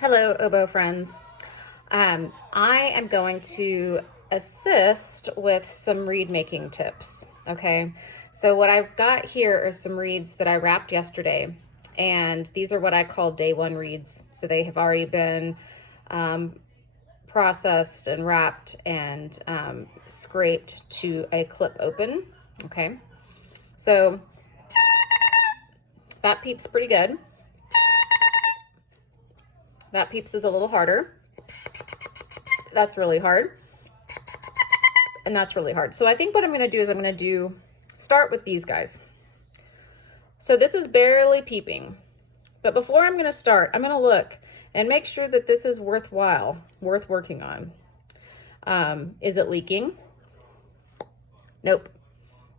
Hello, Oboe friends. I am going to assist with some reed making tips. Okay, so what I've got here are some reeds that I wrapped yesterday, and these are what I call day one reeds. So they have already been processed and wrapped and scraped to a clip open. Okay, so that peeps pretty good. That peeps is a little harder. That's really hard. And that's really hard. So I think what I'm going to do is start with these guys. So this is barely peeping. But before I'm going to start, I'm going to look and make sure that this is worthwhile, worth working on. Is it leaking? Nope.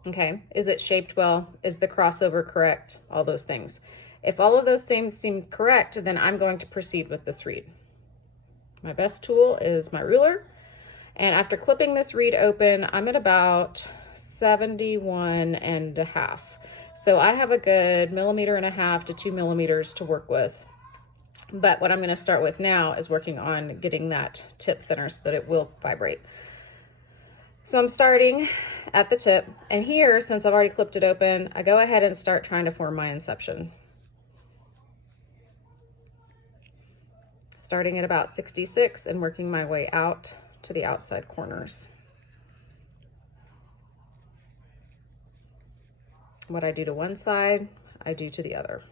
Okay. Is it shaped well? Is the crossover correct? All those things. If all of those things seem correct, then I'm going to proceed with this reed. My best tool is my ruler. And after clipping this reed open, I'm at about 71.5. So I have a good 1.5 to 2 millimeters to work with. But what I'm going to start with now is working on getting that tip thinner so that it will vibrate. So I'm starting at the tip. And here, since I've already clipped it open, I go ahead and start trying to form my inception. Starting at about 66 and working my way out to the outside corners. What I do to one side, I do to the other.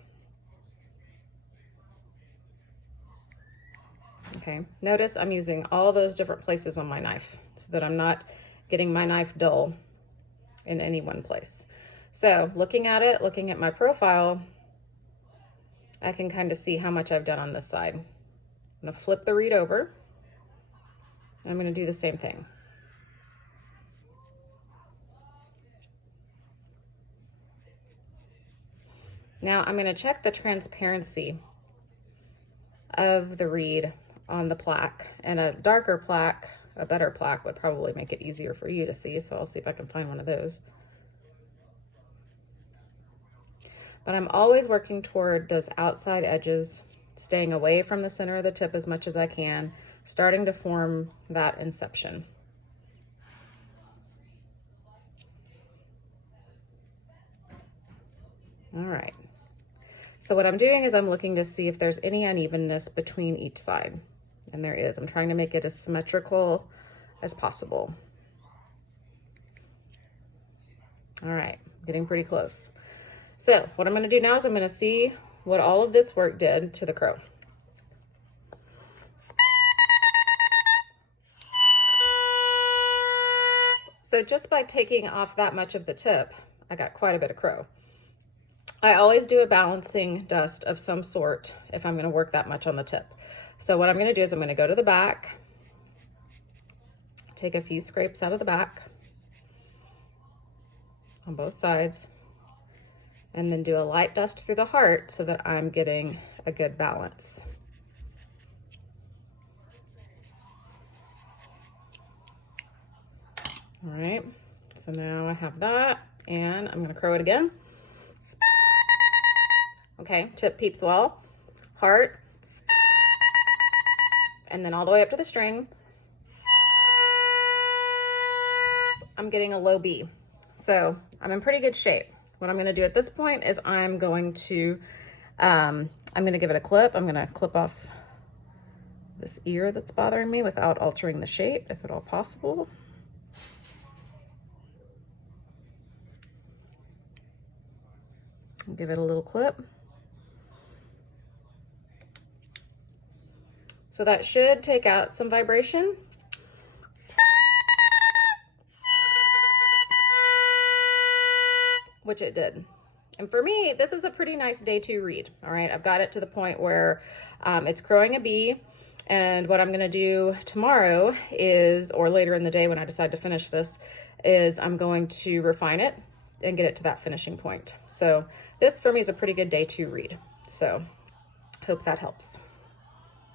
Okay, notice I'm using all those different places on my knife so that I'm not getting my knife dull in any one place. So looking at it, looking at my profile, I can kind of see how much I've done on this side. I'm going to flip the reed over. I'm going to do the same thing. Now I'm going to check the transparency of the reed on the plaque, and a darker plaque, a better plaque would probably make it easier for you to see. So I'll see if I can find one of those. But I'm always working toward those outside edges, staying away from the center of the tip as much as I can, starting to form that inception. All right. So what I'm doing is I'm looking to see if there's any unevenness between each side. And there is. I'm trying to make it as symmetrical as possible. All right, getting pretty close. So what I'm going to do now is I'm going to see what all of this work did to the crow. So just by taking off that much of the tip, I got quite a bit of crow. I always do a balancing dust of some sort if I'm going to work that much on the tip. So what I'm going to do is I'm going to go to the back, take a few scrapes out of the back on both sides, and then do a light dust through the heart so that I'm getting a good balance. All right, so now I have that, and I'm going to crow it again. Okay, tip peeps well, heart, and then all the way up to the string. I'm getting a low B, so I'm in pretty good shape. What I'm going to do at this point is I'm going to give it a clip. I'm going to clip off this ear that's bothering me without altering the shape, if at all possible. Give it a little clip. So that should take out some vibration. Which it did. And for me, this is a pretty nice day 2 reed. All right, I've got it to the point where it's crowing a B. And what I'm going to do tomorrow is, or later in the day when I decide to finish this, is I'm going to refine it and get it to that finishing point. So this for me is a pretty good day 2 reed. So hope that helps.